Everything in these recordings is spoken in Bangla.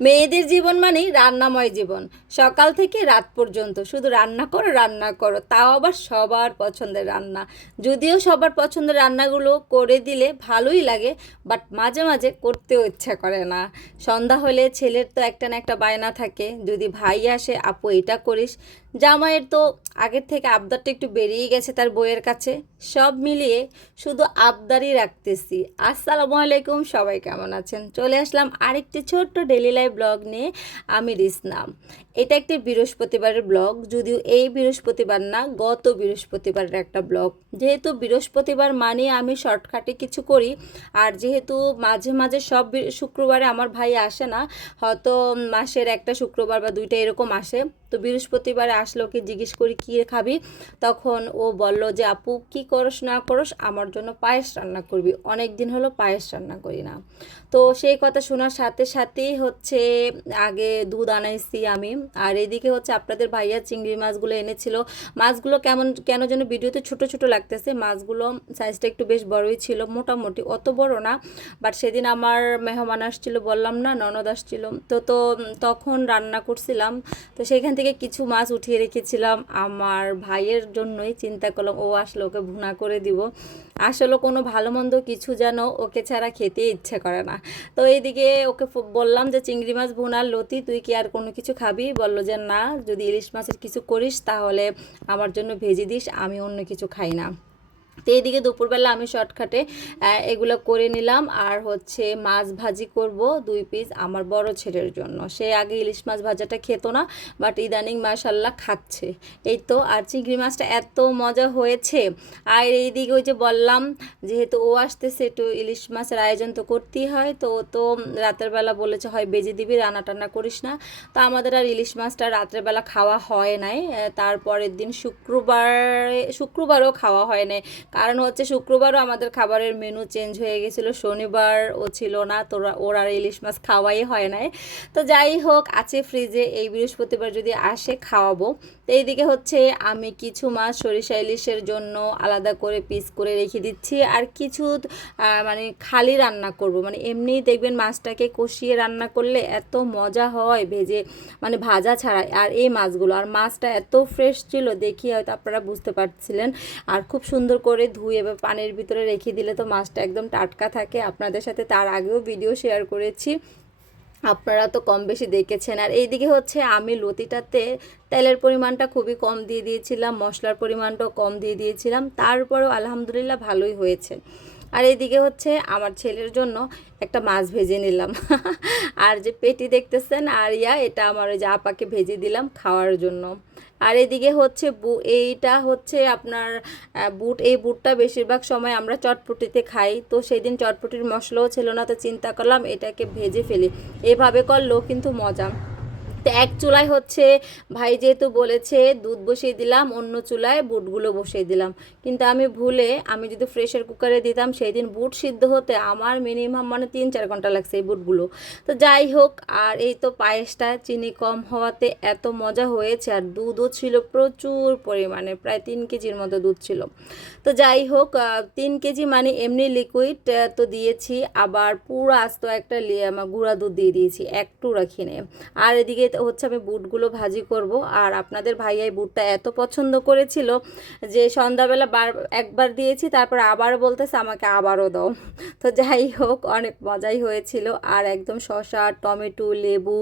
মেয়েদের জীবন মানেই রান্নাময় জীবন। সকাল থেকে রাত পর্যন্ত শুধু রান্না করো রান্না করো। তাও আবার সবার পছন্দের রান্না। যদিও সবার পছন্দের রান্নাগুলো করে দিলে ভালোই লাগে, বাট মাঝে মাঝে করতেও ইচ্ছা করে না। সন্ধ্যা হলে ছেলের তো একটা না একটা বায়না থাকে। যদি ভাই আসে, আপু, এটা করিস? জামাইয়ের তো আগের থেকে আবদারটা একটু বেরিয়ে গেছে তার বইয়ের কাছে। সব মিলিয়ে শুধু আবদারই রাখতেছি। আসসালামু আলাইকুম, সবাই কেমন আছেন? চলে আসলাম আরেকটি ছোট্ট ডেলি লাইফ ব্লগ নিয়ে আমি রিসনাম এটা একটি বৃহস্পতিবারের ব্লগ, যদিও এই বৃহস্পতিবার না, গত বৃহস্পতিবারের একটা ব্লগ। যেহেতু বৃহস্পতিবার মানে আমি শর্টকাটে কিছু করি, আর যেহেতু মাঝে মাঝে সব শুক্রবারে আমার ভাই আসে না, হয়তো মাসের একটা শুক্রবার বা দুইটা এরকম আসে, তো বৃহস্পতিবারে আসলে ওকে জিজ্ঞেস করি, কী খাবি? তখন ও বলল যে, আপু, কি করস না করস, আমার জন্য পায়েস রান্না করবি। অনেক দিন হলো পায়েস রান্না করি না। তো সেই কথা শোনার সাথে সাথেই হচ্ছে আগে দুধ আনাইছি আমি। আর এদিকে হচ্ছে আপনাদের ভাইয়া চিংড়ি মাছগুলো এনেছিল। মাছগুলো কেমন, কেন যেন ভিডিওতে ছোট ছোট লাগতেছে। মাছগুলো সাইজটা একটু বেশ বড়ই ছিল, মোটামুটি। অত বড় না বাট সেদিন আমার মেহমান আসছিল, বললাম, না, ননদ আসছিল। তো তো তখন রান্না করছিলাম। তো সেখান থেকে কিছু মাছ উঠিয়ে রেখেছিলাম। আমার ভাইয়ের জন্যই চিন্তা করলাম, ও আসলে ওকে ভুনা করে দিব। আসলে কোনো ভালো মন্দ কিছু যেন ওকে ছাড়া খেতে ইচ্ছে করে না। তো এইদিকে ওকে বললাম যে চিংড়ি মাছ ভুনার লতি, তুই কি আর কোনো কিছু খাবি? বলল যে না, যদি ইলিশ মাছের কিছু করিস তাহলে আমার জন্য ভেজে দিস, আমি অন্য কিছু খাই না। তো এইদিকে দুপুরবেলা আমি শর্টকাটে এগুলো করে নিলাম। আর হচ্ছে মাছ ভাজি করব দুই পিস আমার বড় ছেলের জন্য। সে আগে ইলিশ মাছ ভাজাটা খেত না বাট ইদানিং মাশাল্লাহ খাচ্ছে। এই তো, আর চিংড়ি মাছটা এত মজা হয়েছে। আর এইদিকে ওই যে বললাম, যেহেতু ও আসতেছে, একটু ইলিশ মাছের আয়োজন তো করতেই হয়। তো তো রাতের বেলা বলেছে, হয়, বেজে দিবি রান্না টান্না করিস না। তো আমাদের আর ইলিশ মাছটা রাতের বেলা খাওয়া হয় নাই। তারপরের দিন শুক্রবার, শুক্রবারও খাওয়া হয় নাই। কারণ হচ্ছে শুক্রবারও আমাদের খাবারের মেনু চেঞ্জ হয়ে গেছিল, শনিবার ও ছিল না তোরা ওর আর ইলিশ মাছ খাওয়াই হয় নাই। তো যাই হোক, আছে ফ্রিজে এই বৃহস্পতিবার যদি আসে খাওয়াবো। তো এইদিকে হচ্ছে আমি কিছু মাছ সরিষা ইলিশের জন্য আলাদা করে পিস করে রেখে দিচ্ছি। আর কিছু মানে খালি রান্না করব। মানে এমনিই দেখবেন মাছটাকে কষিয়ে রান্না করলে এত মজা হয় ভেজে মানে ভাজা ছাড়া। আর এই মাছগুলো, আর মাছটা এত ফ্রেশ ছিল, দেখি হয়তো আপনারা বুঝতে পারছিলেন। আর খুব সুন্দর করে ধুয়ে বা পানির ভিতরে রেখে দিলে তো মাছটা একদম টাটকা থাকে। আপনাদের সাথে তার আগেও ভিডিও শেয়ার করেছি। আপনারা তো কম বেশি দেখেছেন। আর এইদিকে হচ্ছে আমি লতিটাতে তেলের পরিমাণটা খুবই কম দিয়ে দিয়েছিলাম, মশলার পরিমাণটাও কম দিয়ে দিয়েছিলাম। তারপরেও আলহামদুলিল্লাহ ভালোই হয়েছে। আর এদিকে হচ্ছে আমার ছেলের জন্য একটা মাছ ভেজে নিলাম। আর যে পেটি দেখতেছেন আর ইয়া এটা আমার ওই যে আপাকে ভেজে দিলাম খাওয়ার জন্য। আর এদিকে হচ্ছে বু, এইটা হচ্ছে আপনার বুট। এই বুটটা বেশিরভাগ সময় আমরা চটপটিতে খাই। তো সেই দিন চটপটির মশলাও ছিল না, তো চিন্তা করলাম এটাকে ভেজে ফেলি। এভাবে করলেও কিন্তু মজা। তো এক চুলায় হচ্ছে, ভাই যেহেতু বলেছে, দুধ বসিয়ে দিলাম, অন্য চুলায় বুটগুলো বসিয়ে দিলাম। কিন্তু আমি ভুলে, আমি যদি প্রেশার কুকারে দিতাম সেই দিন বুট সিদ্ধ হতে আমার মিনিমাম মানে তিন চার ঘণ্টা লাগছে এই বুটগুলো। তো যাই হোক, আর এই তো পায়েসটা, চিনি কম হওয়াতে এত মজা হয়েছে, আর দুধও ছিল প্রচুর পরিমাণে, প্রায় তিন কেজির মতো দুধ ছিল। তো যাই হোক তিন কেজি মানে এমনি লিকুইড তো দিয়েছি, আবার পুরো আস্ত একটা গুঁড়া দুধ দিয়ে দিয়েছি একটু রাখিনি আর এদিকে হচ্ছে আমি বুটগুলো ভাজি করব। আর আপনাদের ভাইয়া এই বুটটা এত পছন্দ করেছিল যে সন্ধ্যাবেলা বার, একবার দিয়েছি, তারপর আবার বলতেছে, আমাকে আবারও দাও। তো যাই হোক, অনেক মজাই হয়েছিল। আর একদম শশা টমেটো, লেবু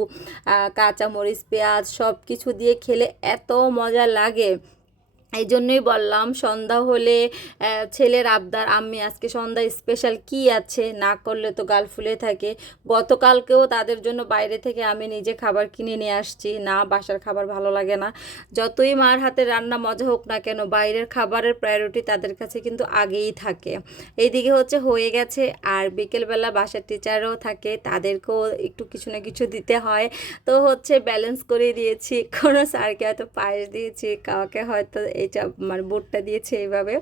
কাঁচামরিচ, পেঁয়াজ সব কিছু দিয়ে খেলে এত মজা লাগে। এই জন্যই বললাম, সন্ধ্যা হলে ছেলের আবদার আমি আজকে সন্ধ্যা স্পেশাল কি আছে? না করলে তো গাল ফুলে থাকে। গতকালকেও তাদের জন্য বাইরে থেকে আমি নিজে খাবার কিনে নিয়ে আসছি। না, বাসার খাবার ভালো লাগে না। যতই মার হাতে রান্না মজা হোক না কেন, বাইরের খাবারের প্রায়োরিটি তাদের কাছে কিন্তু আগেই থাকে। এইদিকে হচ্ছে হয়ে গেছে, আর বিকেলবেলা বাসার টিচারও থাকে, তাদেরকেও একটু কিছু না কিছু দিতে হয়। তো হচ্ছে ব্যালেন্স করে দিয়েছি। কোনো স্যারকে হয়তো পায়েস দিয়েছি, কাউকে হয়তো এটা মানে বোটটা দিয়েছে এইভাবে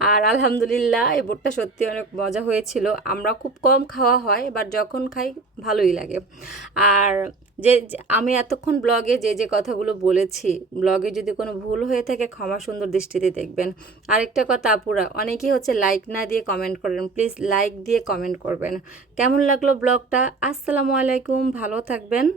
আর আলহামদুলিল্লাহ, এই বোটটা সত্যি অনেক মজা হয়েছিল। আমরা খুব কম খাওয়া হয় বাট যখন খাই ভালোই লাগে। আর যে- আমি এতক্ষণ ব্লগে যে যে কথাগুলো বলেছি, ব্লগে যদি কোনো ভুল হয়ে থাকে ক্ষমা সুন্দর দৃষ্টিতে দেখবেন। আরেকটা কথা আপুরা, অনেকেই হচ্ছে লাইক না দিয়ে কমেন্ট করেন। প্লিজ লাইক দিয়ে কমেন্ট করবেন। কেমন লাগল ব্লগটা? আসসালামু আলাইকুম, ভালো থাকবেন।